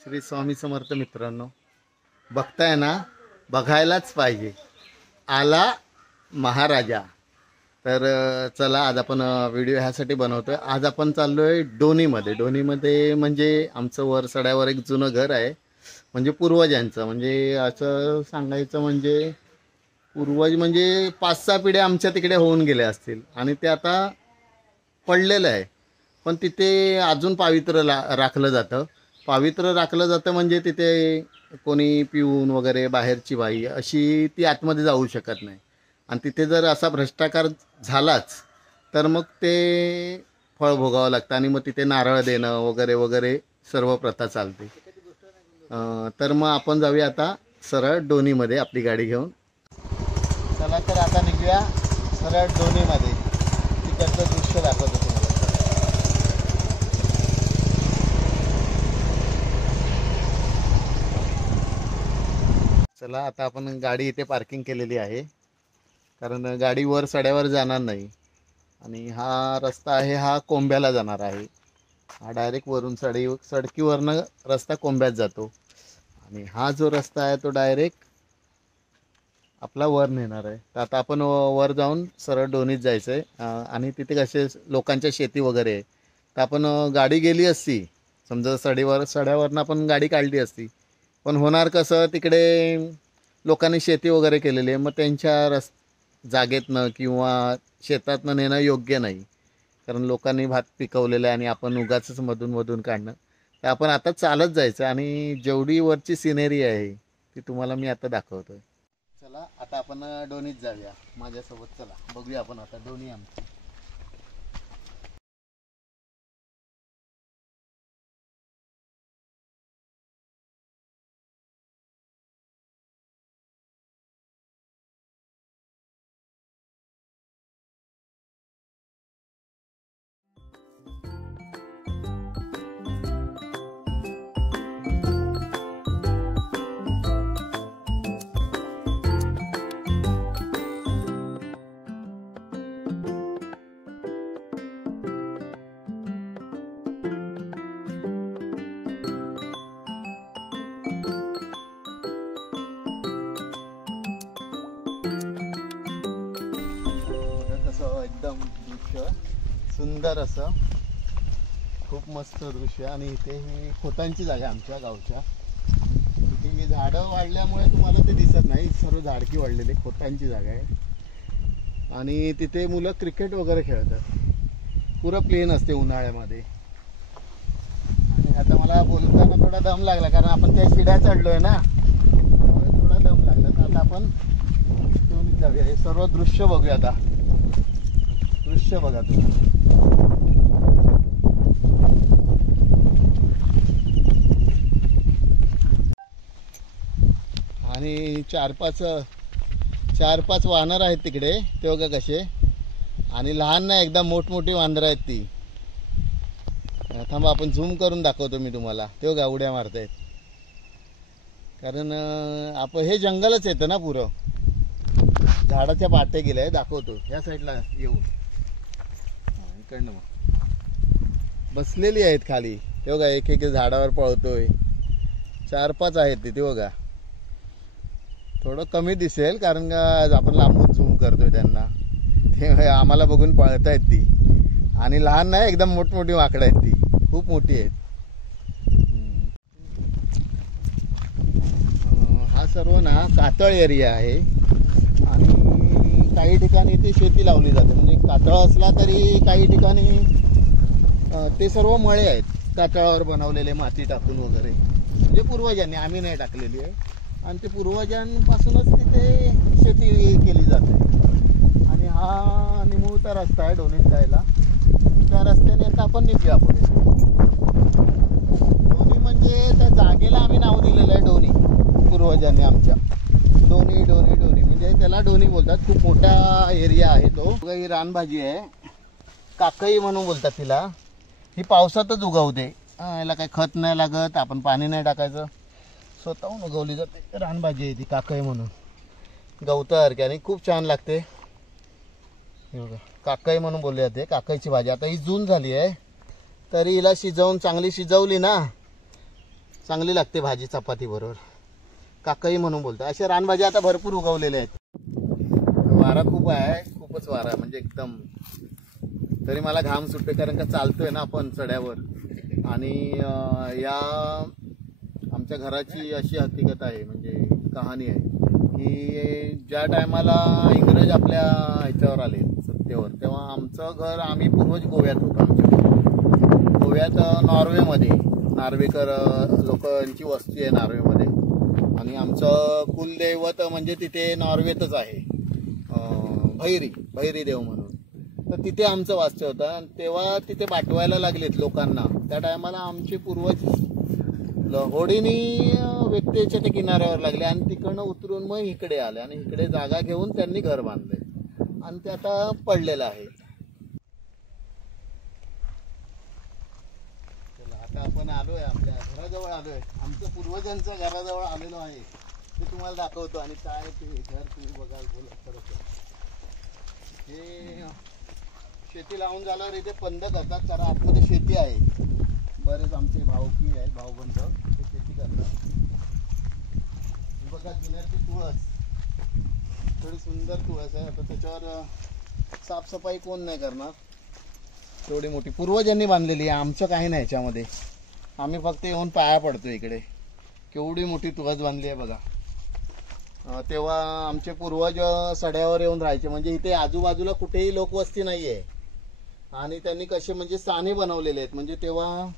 श्री स्वामी समर्थ मित्रांनो, बघताय ना, बघायलाच पाहिजे आला महाराजा। तर चला आज आपण व्हिडिओ ह्यासाठी बनवतोय। आज आपण चाललोय डोनीमध्ये। डोनीमध्ये म्हणजे आमचं वर सड्यावर एक जुनं घर आहे, म्हणजे पूर्वजांचं, म्हणजे असं सांगायचं म्हणजे पूर्वज म्हणजे 5-6 पिढ्या आमच्या तिकडे होऊन गेल्या असतील आणि ते आता पडलेलं आहे, पण तिथे अजून राखलं जातं। पवित्र राखलं जातं म्हणजे तिथे कोणी पिऊन वगैरे बाहेरची बाई अशी ती आतमध्ये जाऊ शकत नाही। आणि तिथे जर असा भ्रष्टाचार झालाच तर मग ते फळ भोगावं लागतं आणि मग तिथे नारळ देणं वगैरे वगैरे सर्व प्रथा चालते। तर मग आपण जाऊया आता सरळ डोनीमध्ये आपली गाडी घेऊन। चला तर आता निघूया सरळ डोनीमध्ये, तिकडचं दृश्य दाखवतो तुम्हाला। चला आता आपण गाडी इथे पार्किंग केलेली आहे, कारण गाडी वर सड्यावर जाणार नाही आणि हा रस्ता आहे हा कोंब्याला जाणार आहे। हा डायरेक्ट वरून सडकीवरनं रस्ता कोंब्यात जातो आणि हा जो रस्ता आहे तो डायरेक्ट आपला वर नेणार आहे। तर आता आपण वर जाऊन सरळ डोनीत जायचं आहे। आणि तिथे कसे लोकांच्या शेती वगैरे आहे, तर आपण गाडी गेली असती, समजा सड्यावरनं आपण गाडी काढली असती, पण होणार कसं, तिकडे लोकांनी शेती वगैरे केलेली आहे, मग त्यांच्या जागेतनं किंवा शेतातनं नेणं योग्य नाही, कारण लोकांनी भात पिकवलेलं आहे आणि आपण उगाचच मधून मधून काढणं। तर आपण आता चालत जायचं आणि जेवढी वरची सिनेरी आहे ती तुम्हाला मी आता दाखवतोय। चला आता आपण डोनीत जाऊया माझ्यासोबत। चला बघूया आपण आता डोनी आमची। एकदम दृश्य सुंदर असं, खूप मस्त दृश्य। आणि इथे ही खोतांची जागा आहे आमच्या गावच्या। इथे झाडं वाढल्यामुळे तुम्हाला ते दिसत नाही, सर्व झाडकी वाढलेली खोतांची जागा आहे। आणि तिथे मुलं क्रिकेट वगैरे खेळतात, पुरं प्लेन असते उन्हाळ्यामध्ये। आणि आता मला बोलताना थोडा दम लागला, कारण आपण त्या शिड्या चढलोय ना, त्यामुळे थोडा दम लागला। तर आता आपण डोनीत जाऊया, हे सर्व दृश्य बघूया। आता दृश्य बघा तुम्ही। आणि चार पाच वानर आहेत तिकडे, ते बघा कसे, आणि लहान नाही एकदम मोठमोठी वानर आहेत ती। थांबा आपण झूम करून दाखवतो मी तुम्हाला, ते बघा उड्या मारतायत, कारण आपण हे जंगलच येतं ना पुरं। झाडाच्या पाटे गेले दाखवतो, ह्या साईडला येऊ इकडनं। मग बसलेली आहेत खाली, ते बघा एक एक झाडावर पळतोय। 4-5 आहेत तिथे बघा, थोडं कमी दिसेल कारण का आपण लांबून झूम करतोय त्यांना, ते आम्हाला बघून पळतायत ती। आणि लहान नाही, एकदम मोठमोठी वाकडं आहेत ती, खूप मोठी आहेत। हा सर्व ना कातळ एरिया आहे आणि काही ठिकाणी ते शेती लावली जाते, म्हणजे कातळ असला तरी काही ठिकाणी ते सर्व मळे आहेत कातळावर बनवलेले, माती टाकून वगैरे, म्हणजे पूर्वजांनी, आम्ही नाही टाकलेली आहे। आणि ते पूर्वजांपासूनच तिथे शेती केली जाते। आणि हा निमुळता रस्ता आहे डोनीत जायला, त्या रस्त्याने आता आपण निघूया पुढे। डोनी म्हणजे त्या जागेला आम्ही नाव दिलेलं आहे डोनी, पूर्वजांनी आमच्या। डोनी डोनी डोनी म्हणजे त्याला डोनी बोलतात, खूप मोठा एरिया आहे तो। ही रानभाजी आहे, काकई म्हणून बोलतात तिला। ही पावसातच उगवते, याला काही खत नाही लागत, आपण पाणी नाही टाकायचं, स्वतःहून उगवली जाते रानभाजी आहे ती, काकई म्हणून, गवतासारखी, आणि खूप छान लागते। हे बघा काकई म्हणून बोलली जाते, काकईची भाजी। आता ही जून झाली आहे, तरी हिला शिजवून चांगली शिजवली ना, चांगली लागते भाजी चपाती बरोबर, काकई म्हणून बोलतात. अशा रानभाज्या आता भरपूर उगवलेल्या आहेत. वारा खूप आहे, खूपच वारा आहे म्हणजे एकदम. तरी मला घाम सुटते कारण का चालतोय ना आपण चढ्यावर. आणि या आमच्या घराची अशी हकीकत आहे म्हणजे कहाणी आहे की ज्या टायमाला इंग्रज आपल्या ह्याच्यावर आले सत्तेवर, तेव्हा आमचं घर, आम्ही पूर्वज गोव्यात होतो. आमच्या गोव्यात नॉर्वेमध्ये नार्वेकर लोकांची वस्ती आहे नॉर्वेमध्ये. आणि आमचं कुलदैवत म्हणजे तिथे नॉर्वेतच आहे, भैरी देव म्हणून. तर तिथे आमचं वास्तव्य होतं. तेव्हा तिथे पाठवायला लागलेत लोकांना. त्या टायमाला आमचे पूर्वज होडीनी व्यक्तीच्या ते किनाऱ्यावर लागले आणि तिकडनं उतरून मग इकडे आले आणि इकडे जागा घेऊन त्यांनी घर बांधले आणि ते आता पडलेलं आहे. आता आपण आलोय, आपल्या घराजवळ आलोय, आमच्या पूर्वजांच्या घराजवळ आलेलो आहे. ते तुम्हाला दाखवतो. आणि काय ते घर तुम्ही बघाल बोलत खरं हे शेती लावून झाल्यावर इथे बंद करतात कारण आतमध्ये शेती आहे. बरेच आमचे भाऊकी आहेत, भाऊबंध, ते शेती करतात. बघा जुन्याची तुळस, थोडी सुंदर तुळस आहे. आता त्याच्यावर साफसफाई कोण नाही करणार, तेवढी मोठी पूर्वजांनी बांधलेली आहे. आमचं काही नाही याच्यामध्ये, आम्ही फक्त येऊन पाया पडतो. इकडे केवढी मोठी तुळस बांधली आहे बघा. तेव्हा आमचे पूर्वज सड्यावर येऊन राहायचे, म्हणजे इथे आजूबाजूला कुठेही लोकवस्ती नाही आहे. आणि त्यांनी कसे म्हणजे साने बनवलेले आहेत. म्हणजे तेव्हा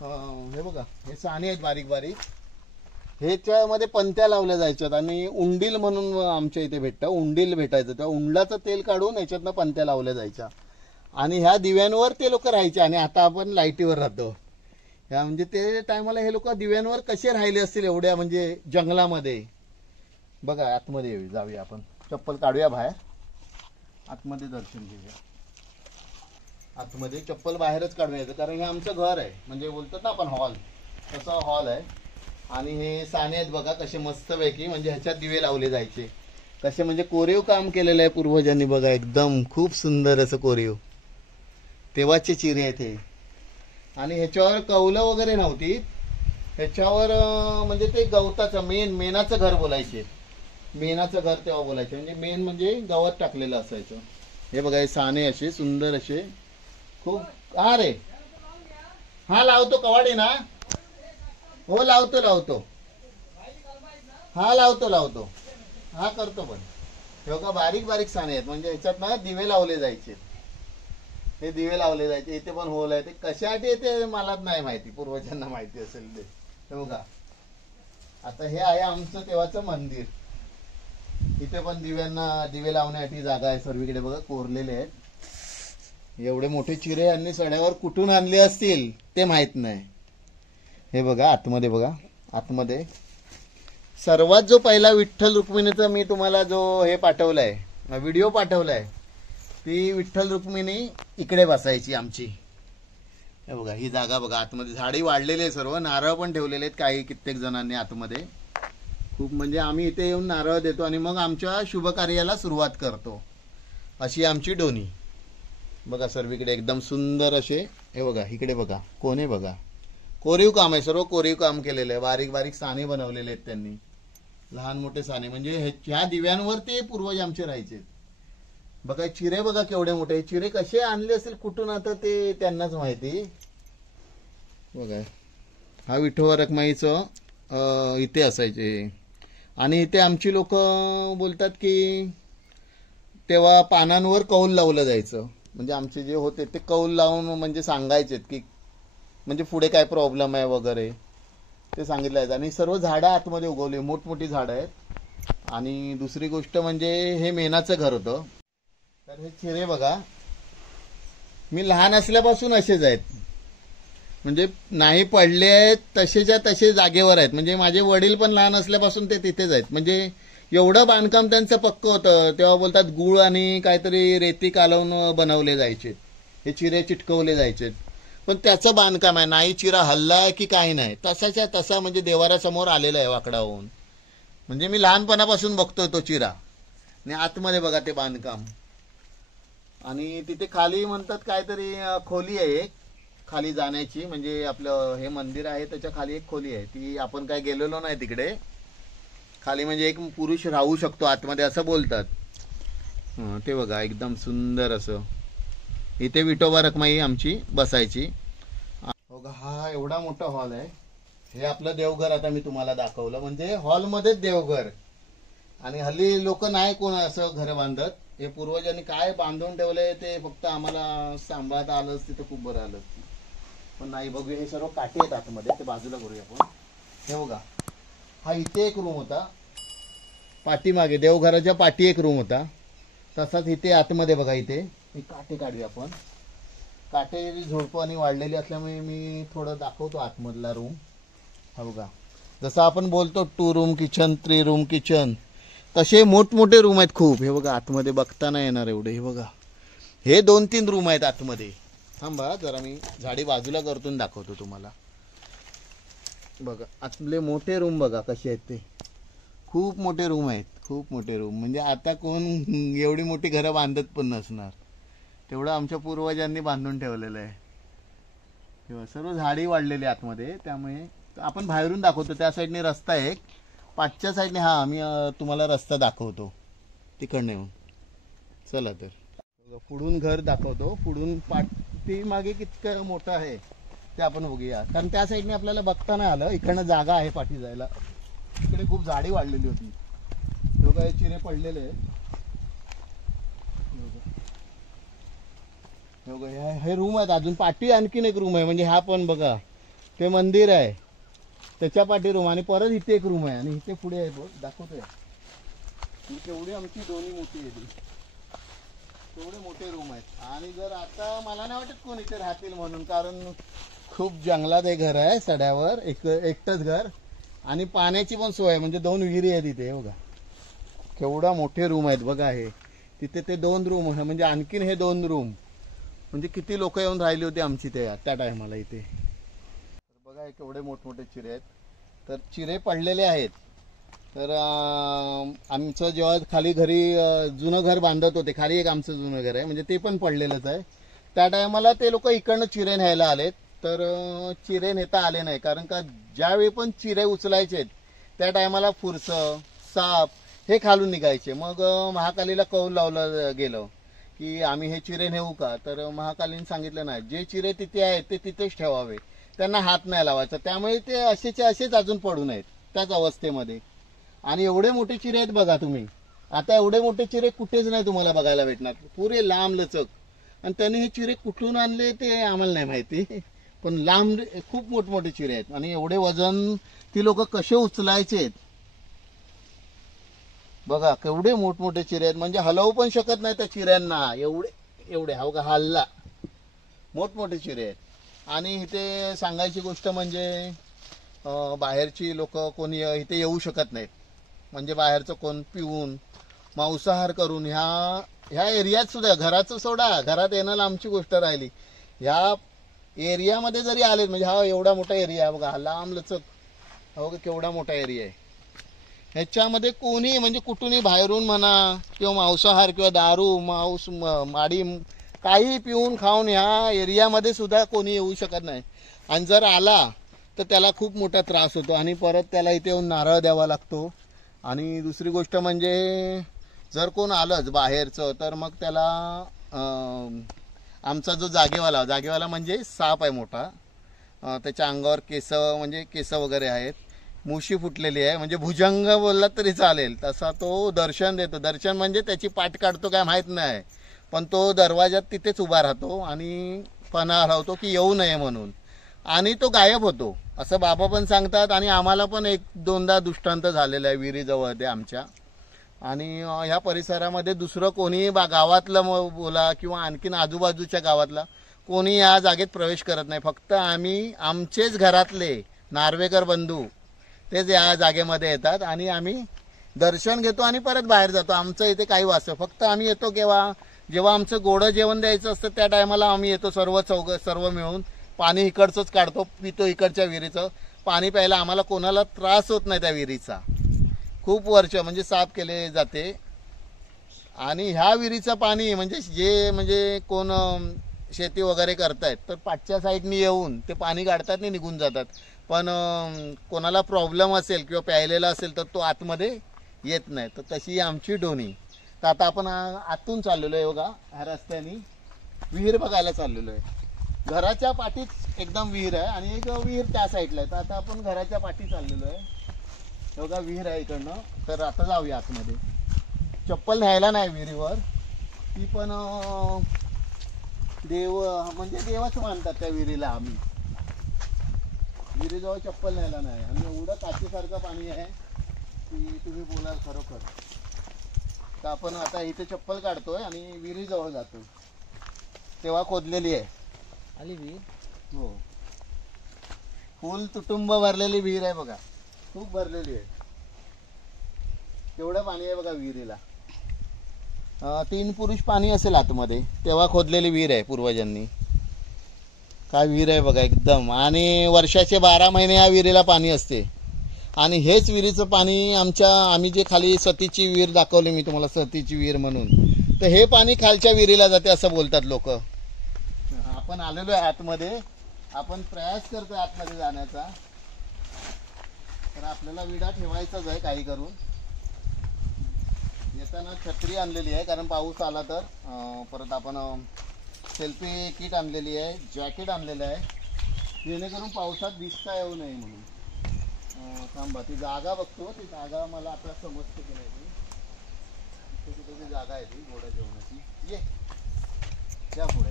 हे बघा, हे साने आहेत बारीक बारीक, ह्याच्यामध्ये पंत्या लावल्या जायच्यात. आणि उंडील म्हणून आमच्या इथे भेटतं, उंडील भेटायचं. त्या उंडलाचं तेल काढून याच्यातनं पंत्या लावल्या जायच्या आणि ह्या दिव्यांवर ते लोक राहायचे. आणि आता आपण लाईटीवर राहतो. ह्या म्हणजे ते टायमाला हे लोक दिव्यांवर कसे राहिले असतील एवढ्या म्हणजे जंगलामध्ये. बघा आतमध्ये जाऊया आपण, चप्पल काढूया बाहेर, आतमध्ये दर्शन घेऊया. आतमध्ये चप्पल बाहेरच काढून यायचं कारण हे आमचं घर आहे, म्हणजे बोलतात ना आपण हॉल, तसा हॉल आहे. आणि हे साने आहेत बघा कसे मस्तपैकी, म्हणजे ह्याच्यात दिवे लावले जायचे. कसे म्हणजे कोरीव काम केलेलं आहे पूर्वजांनी बघा, एकदम खूप सुंदर असं कोरीव. तेव्हाचे चिरे आहेत हे. आणि ह्याच्यावर कौलं वगैरे नव्हती, ह्याच्यावर म्हणजे ते गवताचं मेनाचं घर बोलायचे. मेनाचं घर तेव्हा बोलायचे, म्हणजे मेन म्हणजे गवत टाकलेलं असायचं. हे बघा हे साने असे सुंदर असे खूप. हा रे, हा लावतो कवाडे ना, हो लावतो, हा लावतो, हा करतो. पण हे बघा बारीक बारीक साने आहेत, म्हणजे ह्याच्यात ना दिवे लावले जायचे. हे दिवे लावले जायचे. इथे पण होल आहे, ते कशासाठी ते मला नाही माहिती, पूर्वजांना माहिती असेल ते. हे बघा आता हे आहे आमचं तेव्हाचं मंदिर. इथे पण दिवे लावण्यासाठी जागा आहे. सर्वीकडे बघा कोरलेले आहेत. एवढे मोठे चिरे यांनी सड्यावर कुठून आणले असतील ते माहित नाही. हे बघा आतमध्ये, बघा आतमध्ये सर्वात जो पहिला विठ्ठल रुक्मिणीचा मी तुम्हाला जो हे पाठवलाय, व्हिडिओ पाठवलाय, ती विठ्ठल रुक्मिणी इकडे बसायची आमची. हे बघा ही जागा बघा, आतमध्ये झाडी वाढलेली आहे, सर्व नारळ पण ठेवलेले आहेत काही कित्येक जणांनी आतमध्ये. खूप म्हणजे आम्ही इथे येऊन नारळ देतो आणि मग आमच्या शुभ कार्याला सुरुवात करतो. अशी आमची डोनी बघा सर्वीकडे एकदम सुंदर असे. हे बघा इकडे बघा कोणे बघा, कोरीव काम आहे, सर्व कोरीव काम केलेलं आहे. बारीक बारीक साने बनवलेले आहेत त्यांनी, लहान मोठे साने, म्हणजे ह्या दिव्यांवर ते पूर्वज आमचे राहायचे. बघा चिरे बघा केवढे मोठे, चिरे कसे आणले असेल कुठून आता ते त्यांनाच माहिती. बघा हा विठोबा रखमाईचं इथे असायचे. आणि इथे आमची लोक बोलतात की तेव्हा पानांवर कौल लावलं जायचं. म्हणजे आमचे जे होते ते कौल लावून म्हणजे सांगायचे की म्हणजे पुढे काय प्रॉब्लेम आहे वगैरे ते सांगितलं जायचं. आणि सर्व झाडं आतमध्ये उगवली, मोठमोठी झाडं आहेत. आणि दुसरी गोष्ट म्हणजे हे मेनाचं घर होतं. तर हे चिरे बघा मी लहान असल्यापासून असेच आहेत, म्हणजे नाही पडले आहेत, तसेच्या तसे जागेवर आहेत. म्हणजे माझे वडील पण लहान असल्यापासून ते तिथेच आहेत. म्हणजे एवढं बांधकाम त्यांचं पक्क होतं. तेव्हा बोलतात गुळ आणि काहीतरी रेती कालवून बनवले जायचे, हे चिरे चिटकवले जायचे. पण त्याचं बांधकाम आहे, नाही चिरा हल्लाय की काही नाही, तसाच्या तसा म्हणजे देवारासमोर आलेला आहे वाकडा होऊन. म्हणजे मी लहानपणापासून बघतोय तो चिरा. आणि आतमध्ये बघा ते बांधकाम. आणि तिथे खाली म्हणतात काहीतरी खोली आहे एक, खाली जाण्याची, म्हणजे आपलं हे मंदिर आहे त्याच्या खाली एक खोली आहे, ती आपण काय गेलेलो नाही तिकडे. खाली म्हणजे एक पुरुष राहू शकतो आतमध्ये असं बोलतात. ते बघा एकदम सुंदर असं. इथे विठोबा रखमाई आमची बसायची. बघा हा एवढा मोठा हॉल आहे. हे आपलं देवघर आता मी तुम्हाला दाखवलं, म्हणजे हॉलमध्येच देवघर. आणि हल्ली लोक नाही कोण असं घर बांधत. हे पूर्वजांनी काय बांधून ठेवलंय ते फक्त आम्हाला सांभाळता आलंच तिथं खूप बरं आलं. पण नाही, बघूया हे सर्व काठी आहेत आतमध्ये, ते बाजूला करूया आपण. हे बघा हा इथे एक रूम होता, पाठीमागे देवघराच्या पाठी एक रूम होता. तसाच इथे आतमध्ये बघा, इथे काटे काढूया आपण. काटेरी झोडपं आणि वाढलेली असल्यामुळे मी थोडं दाखवतो आतमधला रूम. हा बघा, जसं आपण बोलतो 2 रूम किचन 3 रूम किचन, तसे मोठमोठे रूम आहेत खूप. हे बघा आतमध्ये बघता नाही येणार एवढे. हे बघा हे 2-3 रूम आहेत आतमध्ये. थांबा जरा मी झाडी बाजूला करतून दाखवतो तुम्हाला. बघा आतले मोठे रूम बघा कसे आहेत ते. खूप मोठे रूम आहेत, खूप मोठे रूम. म्हणजे आता कोण एवढी मोठी घरं बांधत पण नसणार, तेवढं आमच्या पूर्वजांनी बांधून ठेवलेलं आहे. तेव्हा सर्व झाडी वाढलेली आतमध्ये, त्यामुळे आपण बाहेरून दाखवतो. त्या साईडने रस्ता आहे एक, पाठच्या साईडने. हा मी तुम्हाला रस्ता दाखवतो तिकडनं येऊन. चला तर पुढून घर दाखवतो. पुढून पाठी मागे कितकं मोठं आहे ते आपण बघूया, कारण त्या साईडने आपल्याला बघता नाही आलं. इकडनं जागा आहे पाठी जायला. इकडे खूप झाडी वाढलेली होती. लोक हे चिरे पडलेले आहेत. हे रूम आहेत. अजून पाठी आणखीन एक रूम आहे, म्हणजे हा पण बघा ते मंदिर आहे त्याच्या पाठी रूम, आणि परत इथे एक रूम आहे, आणि इथे पुढे आहे बघ दाखवतोय. केवढी आमची दोन्ही मोठी आहे, तेवढे मोठे रूम आहेत. आणि जर आता मला नाही वाटत कोण इथे राहतील म्हणून, कारण खूप जंगलात हे घर आहे सड्यावर, एकटंच घर. आणि पाण्याची पण सोय आहे, म्हणजे 2 विहिरी आहेत इथे. बघा केवढा मोठे रूम आहेत बघा. हे तिथे ते 2 रूम, म्हणजे आणखीन हे 2 रूम. म्हणजे किती लोक येऊन राहिली होती आमची त्या टायमाला इथे. बघा हे केवढे मोठमोठे चिरे आहेत. तर चिरे पडलेले आहेत. तर आमचं जेव्हा खाली घरी जुनं घर बांधत होते, खाली एक आमचं जुनं घर आहे, म्हणजे ते पण पडलेलंच आहे. त्या टायमाला ते लोक इकडनं चिरे न्यायला आलेत. तर चिरे नेता आले नाही, कारण का ज्यावेळी पण चिरे उचलायचे त्या टायमाला फुरसं साप हे खालून निघायचे. मग महाकालीला कौल लावलं गेलं की आम्ही हे चिरे नेऊ का. तर महाकालीने सांगितलं नाही, जे चिरे तिथे आहेत ते तिथेच ठेवावे, त्यांना हात नाही लावायचा. त्यामुळे ते असेचे असेच अजून पडून आहेत त्याच अवस्थेमध्ये. आणि एवढे मोठे चिरे आहेत बघा तुम्ही. आता एवढे मोठे चिरे कुठेच नाही तुम्हाला बघायला भेटणार, पुरे लांब लचक. आणि त्यांनी हे चिरे कुठून आणले ते आम्हाला नाही माहिती, पण लांब खूप मोठमोठे चिरे आहेत. आणि एवढे वजन ती लोक कसे उचलायचे बघा. केवढे मोठमोठे चिरे आहेत, म्हणजे हलवू पण शकत नाही त्या चिऱ्यांना. एवढे हा बघा हल्ला, मोठमोठे चिरे आहेत. आणि इथे सांगायची गोष्ट म्हणजे बाहेरची लोक कोणी इथे येऊ शकत नाहीत. म्हणजे बाहेरचं कोण पिऊन मांसाहार करून ह्या एरियात सुद्धा, घराचं सोडा, घरात येणं आमची गोष्ट राहिली, ह्या एरियामध्ये जरी आले, म्हणजे हा एवढा मोठा एरिया आहे बघा, हा लांब लचक, हा बघा केवढा मोठा एरिया आहे. ह्याच्यामध्ये कोणी म्हणजे कुठूनही बाहेरून म्हणा, किंवा मांसाहार किंवा दारू माडी काही पिऊन खाऊन ह्या एरियामध्ये सुद्धा कोणी येऊ शकत नाही. आणि जर आला तर त्याला खूप मोठा त्रास होतो, आणि परत त्याला इथे येऊन नारळ द्यावा लागतो. आणि दुसरी गोष्ट म्हणजे जर कोण आलंच बाहेरचं, तर मग त्याला आमचा जो जागेवाला म्हणजे साप आहे मोठा, त्याच्या अंगावर केस वगैरे आहेत, मुशी फुटलेली आहे, म्हणजे भुजंग बोलला तरी चालेल, तसा तो दर्शन देतो. दर्शन म्हणजे त्याची पाठ काढतो काय माहीत नाही, पण तो दरवाजात तिथेच उभा राहतो आणि पणा लावतो की येऊ नये म्हणून. आणि तो गायब होतो असं बाबा पण सांगतात. आणि आम्हाला पण 1-2दा दृष्टांत झालेला आहे विहिरीजवळ ते आमच्या. आणि ह्या परिसरामध्ये दुसरं कोणी गावातलं बोला किंवा आणखीन आजूबाजूच्या गावातला कोणी या जागेत प्रवेश करत नाही. फक्त आम्ही आमचेच घरातले नार्वेकर बंधू तेच या जागेमध्ये येतात, आणि आम्ही दर्शन घेतो आणि परत बाहेर जातो. आमचं इथे काही वाचतं. फक्त आम्ही येतो जेव्हा आमचं गोडं जेवण द्यायचं असतं त्या टायमाला आम्ही येतो, सर्व मिळून पाणी इकडचंच काढतो, पितो इकडच्या विहिरीचं पाणी प्यायला. आम्हाला कोणाला त्रास होत नाही त्या विहिरीचा. खूप वर्ष म्हणजे साफ केले जाते. आणि ह्या विहिरीचं पाणी म्हणजे कोण शेती वगैरे करतायत तर पाठच्या साईडनी येऊन ते पाणी काढतात आणि निघून जातात. पण कोणाला प्रॉब्लेम असेल किंवा प्यायलेला असेल तर तो आतमध्ये येत नाही. तर तशी आमची डोनी. तर आता आपण आतून चाललेलो आहे बघा, ह्या रस्त्याने विहीर बघायला चाललेलो आहे. घराच्या पाठीच एकदम विहीर आहे आणि एक विहीर त्या साईडला आहे. तर आता आपण घराच्या पाठी चाललेलो आहे. बघा विहीर आहे इकडनं. तर आता जाऊया आतमध्ये. चप्पल न्यायला नाही विहिरीवर, ती पण देव म्हणजे देवच मानतात त्या विहिरीला. आम्ही विहिरीजवळ चप्पल न्यायला नाही आणि एवढं काचेसारखं पाणी आहे की तुम्ही बोलाल खरोखर. तर आपण आता इथे चप्पल काढतोय आणि विहिरीजवळ जातो. तेव्हा खोदलेली आहे आली विहीर. हो, फुल तुटुंब भरलेली विहीर आहे बघा, खूप भरलेली आहे. तेवढं पाणी आहे बघा विहिरीला. 3 पुरुष पाणी असेल आतमध्ये, तेव्हा खोदलेली विहीर आहे पूर्वजांनी. काय विहीर आहे बघा एकदम. आणि वर्षाचे 12 महिने या विहिरीला पाणी असते. आणि हेच विहिरीचं पाणी आम्ही जे खाली सतीची विहीर दाखवली मी तुम्हाला, सतीची विहीर म्हणून, तर हे पाणी खालच्या विहिरीला जाते असं बोलतात लोक. आपण आलेलो आहे आतमध्ये, आपण प्रयास करतोय आतमध्ये जाण्याचा. तर आपल्याला विडा ठेवायचाच आहे काही करून. येताना छत्री आणलेली आहे कारण पाऊस आला तर. परत आपण सेल्फी किट आणलेली आहे, जॅकेट आणलेलं आहे जेणेकरून पावसात भिजता येऊ नये म्हणून. थांबा, ती जागा बघतो. ती जागा मला आता समजते की नाही. ती कुठे जागा आहे ती घोडा जेवणाची. ये त्या पुढे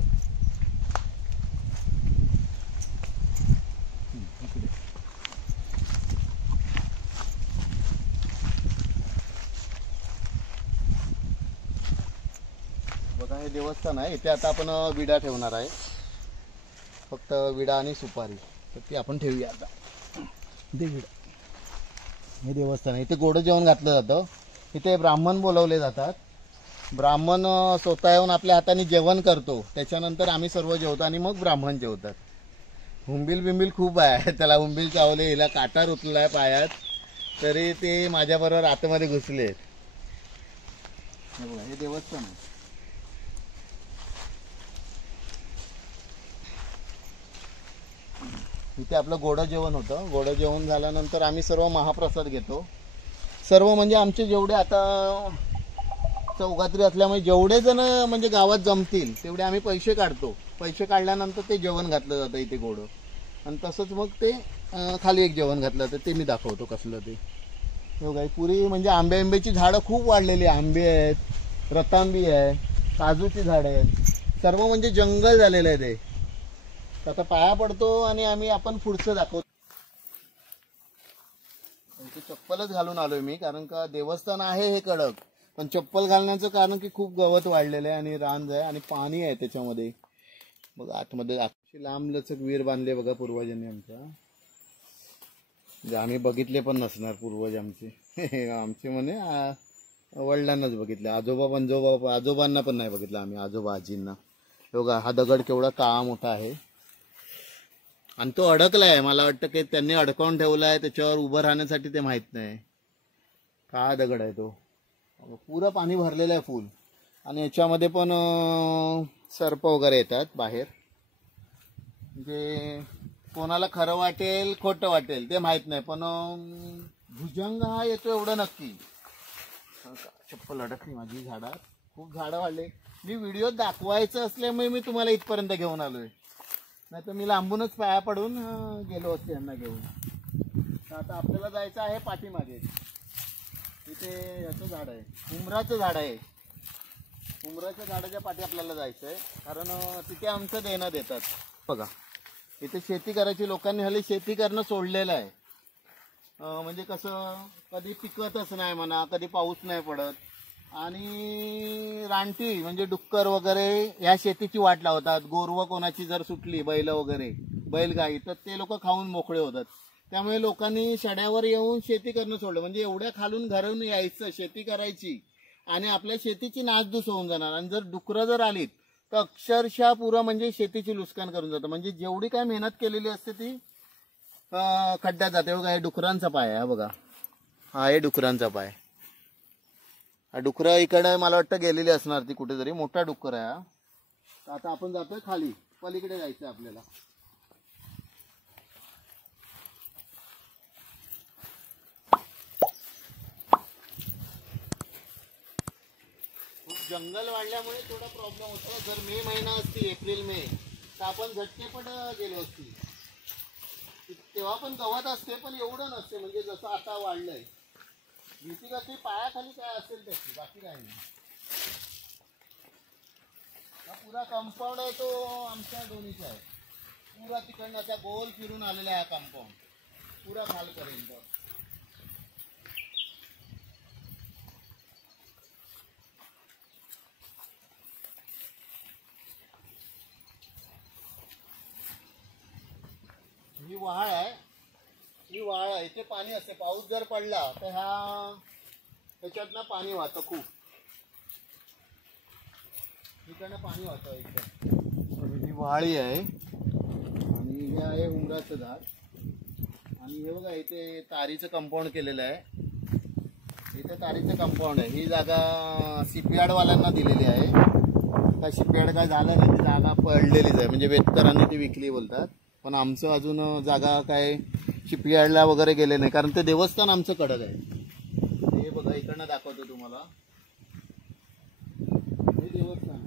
इकडे. बघा हे देवस्थान आहे. इथे आता आपण विडा ठेवणार आहे. फक्त विडा आणि सुपारी, तर ती आपण ठेवूया आता. इथे विडा, हे देवस्थान आहे. इथे गोडं जेवण घातलं जातं. इथे ब्राह्मण बोलवले जातात. ब्राह्मण स्वतः येऊन आपल्या हाताने जेवण करतो. त्याच्यानंतर आम्ही सर्व जेवतो आणि मग ब्राह्मण जेवतात. हुंबील बिंबील खूप आहे त्याला. हुंबील चावले, हिला काटा रुतला आहे पायात, तरी ते माझ्याबरोबर आतमध्ये घुसले. हे देवस्थान आहे. इथे आपलं गोडं जेवण होतं. गोडं जेवण झाल्यानंतर आम्ही सर्व महाप्रसाद घेतो. सर्व म्हणजे आमचे जेवढे आता चौघात्री असल्यामुळे जेवढे जण म्हणजे गावात जमतील तेवढे आम्ही पैसे काढतो. पैसे काढल्यानंतर ते जेवण घातलं जातं इथे गोडं. आणि तसंच मग ते खाली एक जेवण घातलं जातं, ते मी दाखवतो कसलं ते. हो काय, पुरी म्हणजे आंब्याची झाडं खूप वाढलेली. आंबे आहेत, रतांबी आहे, काजूची झाडं आहेत, सर्व म्हणजे जंगल झालेलं आहे ते. आता पाया पडतो आणि आपण पुढचं दाखवतो. चप्पलच घालून आलोय मी कारण का देवस्थान आहे हे कडक. पण चप्पल घालण्याचं कारण की खूप गवत वाढलेलं आहे आणि रांज आहे आणि पाणी आहे त्याच्यामध्ये. बघा आतमध्ये अशी लांब लचक विहीर बांधली बघा पूर्वजांनी आमच्या. म्हणजे आम्ही बघितले पण नसणार पूर्वज आमचे. आमचे म्हणे वडिलांनाच बघितले, आजोबांना पण नाही बघितलं आम्ही, आजोबा आजींना. बघा हा दगड केवढा काळा मोठा आहे आणि तो अडकलाय. मला वाटतं की त्यांनी अडकवून ठेवलाय, त्याच्यावर उभं राहण्यासाठी ते माहित नाही. काळा दगड आहे तो. पुरं पाणी भरलेलं आहे फुल. आणि याच्यामध्ये पण सर्प वगैरे येतात बाहेर. म्हणजे कोणाला खरं वाटेल खोटं वाटेल ते माहित नाही, पण भुजंग हा येतो एवढं नक्की. चप्पल अडकली माझी झाडात. खूप झाडं वाढले. मी व्हिडिओ दाखवायचं असल्यामुळे मी तुम्हाला इथपर्यंत घेऊन आलोय, नाही तर मी लांबूनच पाया पडून गेलो असते यांना घेऊन. तर आता आपल्याला जायचं आहे पाठीमागे. इथे याचं झाड आहे, उमराचं झाड आहे. उमराच्या झाडाच्या पाठी आपल्याला जायचं आहे कारण तिथे आमचं देणं देतात. बघा इथे शेती करायची लोकांनी हल्ली शेती करणं सोडलेलं आहे. म्हणजे कसं कधी पिकतच नाही म्हणा, कधी पाऊस नाही पडत आणि रानटी म्हणजे डुक्कर वगैरे या शेतीची वाट लावतात. गोरवं कोणाची जर सुटली, बैल वगैरे बैलगाई, तर ते लोक खाऊन मोकळे होतात. त्यामुळे लोकांनी शड्यावर येऊन शेती करणं सोडलं. म्हणजे एवढ्या खालून घरून यायचं, शेती करायची आणि आपल्या शेतीची नासधूस होऊन जाणार. आणि जर डुकरं जर आलीत तर अक्षरशः पुरं म्हणजे शेतीची नुकसान करून जातं. म्हणजे जेवढी काय मेहनत केलेली असते ती खड्ड्यात जाते. बघा हे डुकरांचा पाय आहे बघा, हा हे डुकरांचा पाय. हा डुकरं इकडे मला वाटतं गेलेली असणार ती कुठेतरी. मोठा डुक्कर आहे हा. आता आपण जातोय खाली, पलीकडे जायचं आपल्याला. खूप जंगल वाढल्यामुळे थोडा प्रॉब्लेम होतो. जर मे महिना असती, एप्रिल मे, तर आपण झटकेपट गेलो असती. तेव्हा पण गवत असते, पण एवढं नसते म्हणजे जसं आता वाढलंय. भीती कसली पायाखाली काय असेल त्याची, बाकी काय नाही. हा पुरा कंपाऊंड आहे तो आमच्या दोन्हीचा आहे. पुरा तिकडनं त्या गोल फिरून आलेला आहे हा कंपाऊंड, पुरा खालपर्यंत. ही वहाळ आहे, ही वहाळ आहे. इथे पाणी असते. पाऊस जर पडला तर ह्याच्यातनं पाणी वाहतं खूप. इकडनं पाणी वाहतं एकदम. ही वहाळी आहे आणि हे आहे उंबराचं झाड. आणि हे बघा इथे तारीचं कंपाऊंड केलेलं आहे. इथे तारीचं कंपाऊंड आहे. ही जागा शिपयार्डवाल्यांना दिलेली आहे. का शिपयार्ड काय झालं नाही, ती जागा पडलेलीच आहे, म्हणजे वेतकरांनी ती विकली बोलतात. पण आमचं अजून जागा काय शिपयार्डला वगैरे गेले नाही, कारण ते देवस्थान आमचं कडक आहे. हे बघा इकडनं दाखवतो तुम्हाला, हे देवस्थान.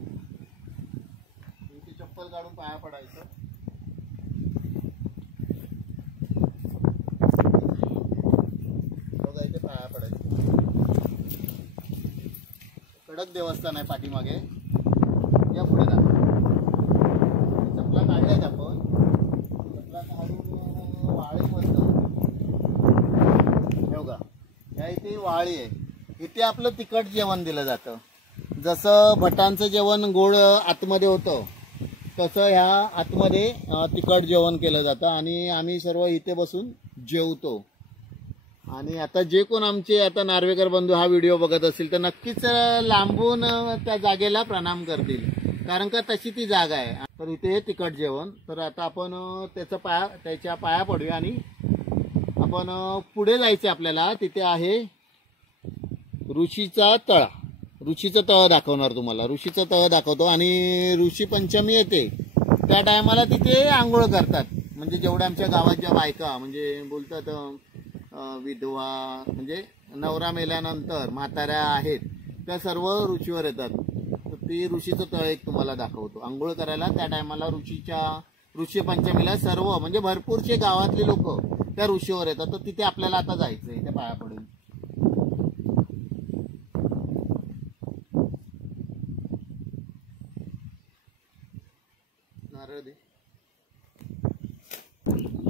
इथे चप्पल काढून पाया पडायचं. बघा इथे पाया पडायचं. कडक देवस्थान आहे पाठीमागे. या पुढे जा. चपला काढल्यात आपण. चपला काढून वाळी म्हणतो. बघा या इथे वाळी आहे. इथे आपलं तिखट जेवण दिलं जातं. जसं भटांचं जेवण गोड आतमध्ये होतं, तसं ह्या आतमध्ये तिखट जेवण केलं जातं. आणि आम्ही सर्व इथे बसून जेवतो. आणि आता जे कोण आमचे आता नार्वेकर बंधू हा व्हिडिओ बघत असतील तर नक्कीच लांबून त्या जागेला प्रणाम करतील, कारण का तशी ती जागा आहे. तर इथे हे तिखट जेवण. तर आता आपण त्याच्या पाया पडूया आणि आपण पुढे जायचं आपल्याला. तिथे आहे ऋषीचा तळा. ऋषीचं तळ दाखवणार तुम्हाला. ऋषीचं तळ दाखवतो. आणि ऋषी पंचमी येते त्या टायमाला तिथे आंघोळ करतात. म्हणजे जेवढ्या आमच्या गावात ज्या बायका म्हणजे बोलतात विधवा, म्हणजे नवरा मेल्यानंतर म्हाताऱ्या आहेत, त्या सर्व ऋषीवर येतात. तर ती ऋषीचं तळ एक तुम्हाला दाखवतो. आंघोळ करायला त्या टायमाला ऋषी पंचमीला सर्व म्हणजे भरपूरचे गावातले लोक त्या ऋषीवर येतात. तर तिथे आपल्याला आता जायचं आहे, त्या पाया पडून. नारळ दे.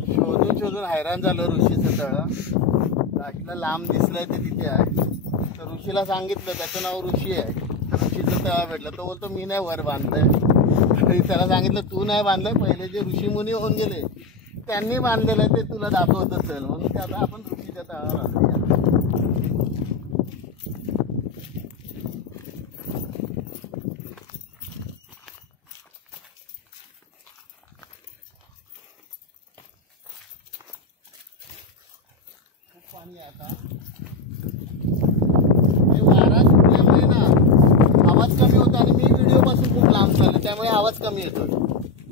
शोधून शोधून हैराण झालो ऋषीचं तळ. लास्टला लांब दिसलंय ते तिथे आहे. तर ऋषीला सांगितलं, त्याचं नाव ऋषी आहे, ऋषीचं तळ भेटलं. तो बोलतो मी नाही वर बांधलंय. त्याला सांगितलं तू नाही बांधलंय, पहिले जे ऋषी मुनी होऊन गेले त्यांनी बांधलेलं आहे, ते तुला दाखवत असेल. म्हणून ते आता आपण ऋषीच्या तळावर आलो. पाणी आता हे वारा सुटल्यामुळे ना आवाज कमी होतो. आणि मी व्हिडिओ पासून खूप लांब चालले, त्यामुळे आवाज कमी येतो.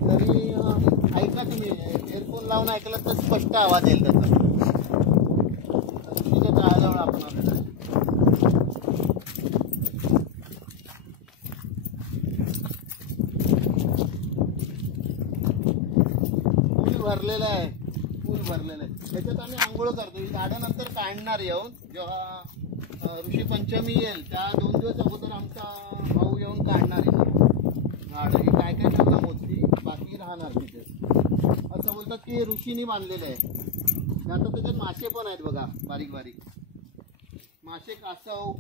तरी ऐका तुम्ही, एअरफोन लावून ऐकलं तर स्पष्ट आवाज येईल त्याचा. तुझ्या तळाजवळ आपण आलेलो आहे. पूल भरलेला आहे, पूल भरलेला आहे. त्याच्यात आम्ही आंघोळ करतो. ही झाडं नंतर काढणार येऊन, जेव्हा ऋषी पंचमी येईल त्या 2 दिवस अगोदर आमचा भाऊ येऊन काढणार आहे झाडं. ही काय काय त्यांना मोठी, बाकी राहणार तिथे. असं बोलतात की ऋषीनी बांधलेलं आहे. आता त्याच्यात मासे पण आहेत बघा, बारीक बारीक मासे, कासव,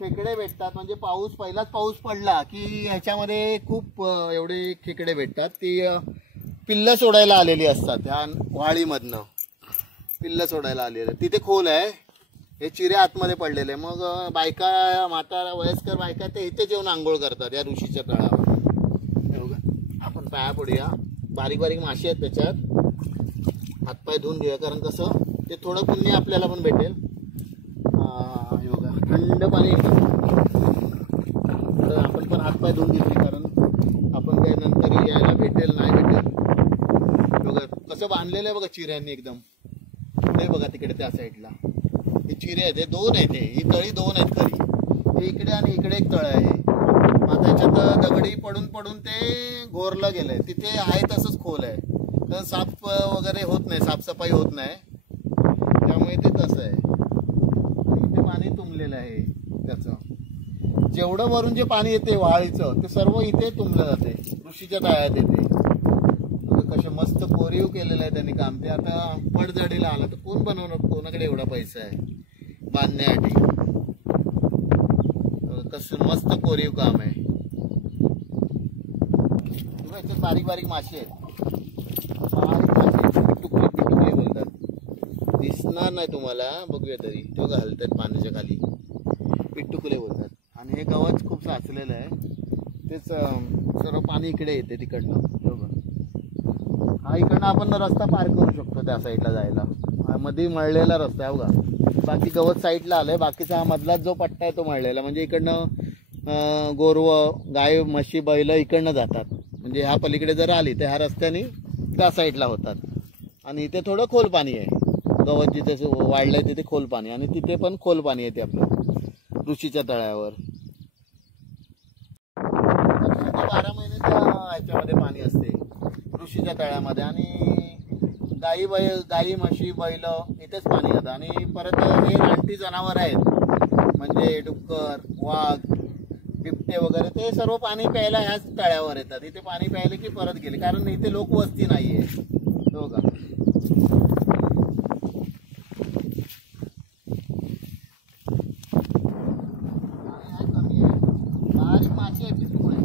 खेकडे भेटतात. म्हणजे पहिलाच पाऊस पडला की ह्याच्यामध्ये खूप एवढे खेकडे भेटतात. ती पिल्लं सोडायला आलेली असतात. ह्या वाळीमधनं पिल्लं सोडायला आलेलं. तिथे खोल आहे, हे चिरे आतमध्ये पडलेले. मग बायका, म्हातारा, वयस्कर बायका ते इथेच येऊन आंघोळ करतात या ऋषीच्या तळावर. हे बघा, आपण पाया पडूया. बारीक बारीक मासे आहेत त्याच्यात. हातपाय धुवून घेऊया, कारण कसं ते थोडं पुण्य आपल्याला पण भेटेल. हे बघा, थंड पाणी एकदम. तर आपण पण हातपाय धुवून घेतले, कारण कसं बांधलेलं आहे बघा चिऱ्यांनी एकदम. पुढे बघा तिकडे त्या साईडला हे चिरे आहेत, हे दोन आहेत, ही तळी दोन आहेत खरी. हे इकडे आणि इकडे एक तळ आहे. मग त्याच्यात दगडी पडून पडून ते गोरलं गेलंय. तिथे आहे तसंच खोल आहे, तर साफ वगैरे होत नाही, साफसफाई होत नाही, त्यामुळे ते तसं आहे. इथे पाणी तुंबलेलं आहे त्याचं. जेवढं वरून जे पाणी येते वाळीचं ते सर्व इथे तुंबलं जाते, ऋषीच्या तळ्यात येते. कसे मस्त कोरीव केलेलं आहे त्यांनी काम. ते आता पडझडीला आला तर कोण बनवणार, कोणाकडे एवढा पैसा आहे बांधण्यासाठी. कसं मस्त कोरीव काम आहे. याच्यात बारीक बारीक मासे आहेत, बारीक मासे पिटुकले पिटुकले बोलतात, दिसणार नाही तुम्हाला, बघूया तरी. तो घालतात पाण्याच्या खाली, पिटुकले बोलतात. आणि हे गवत खूप साचलेलं आहे, तेच सर्व पाणी इकडे येते तिकडनं. हा इकडनं आपण रस्ता पार करू शकतो त्या साईडला जायला. मध्ये मळलेला रस्ता आहे बघा, बाकी गवत साईडला आलंय. बाकीचा हा मधला जो पट्टा आहे तो मळलेला, म्हणजे इकडनं गोरवं गाय म्हशी बैल इकडनं जातात. म्हणजे ह्या पलीकडे जर आली तर ह्या रस्त्याने त्या साईडला होतात. आणि इथे थोडं खोल पाणी आहे, गवत जिथे वाढलंय तिथे खोल पाणी, आणि तिथे पण खोल पाणी येते आपलं ऋषीच्या तळ्यावर. 12 महिने त्या ह्याच्यामध्ये पाणी असते ऋषीच्या तळ्यामध्ये. आणि गाई म्हशी बैल इथेच पाणी येतं. आणि परत हे रानटी जनावर आहेत, म्हणजे डुक्कर वाघ बिबटे वगैरे, ते सर्व पाणी प्यायला ह्याच तळ्यावर येतात. इथे पाणी प्यायले की परत गेले, कारण इथे लोकवस्ती नाहीये. हो का, कमी आहे, बारीक मासे आहेत पिटुकले.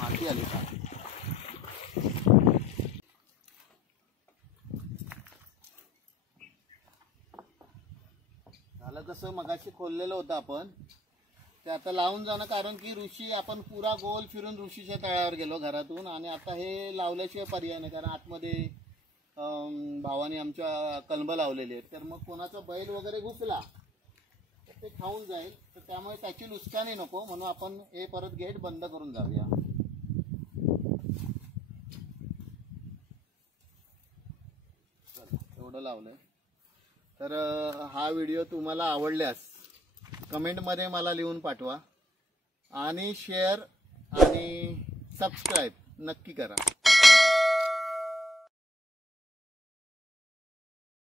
माती आली का झालं. कसं मगाशी खोललेलं होतं आपण, ते आता लावून जाणं, कारण की ऋषी आपण पुरा गोल फिरून ऋषीच्या तळ्यावर गेलो घरातून. आणि आता हे लावल्याशिवाय पर्याय नाही, कारण आतमध्ये भावाने आमच्या कलमं लावलेली आहेत. तर मग कोणाचा बैल वगैरे घुसला ते खाऊन जाईल, तर त्यामुळे त्याची नुकसानी नको, म्हणून आपण हे परत गेट बंद करून जाऊया. एवढं लावलंय. तर हा व्हिडिओ तुम्हाला आवडल्यास कमेंटमध्ये मला लिहून पाठवा, आणि शेअर आणि सबस्क्राईब नक्की करा.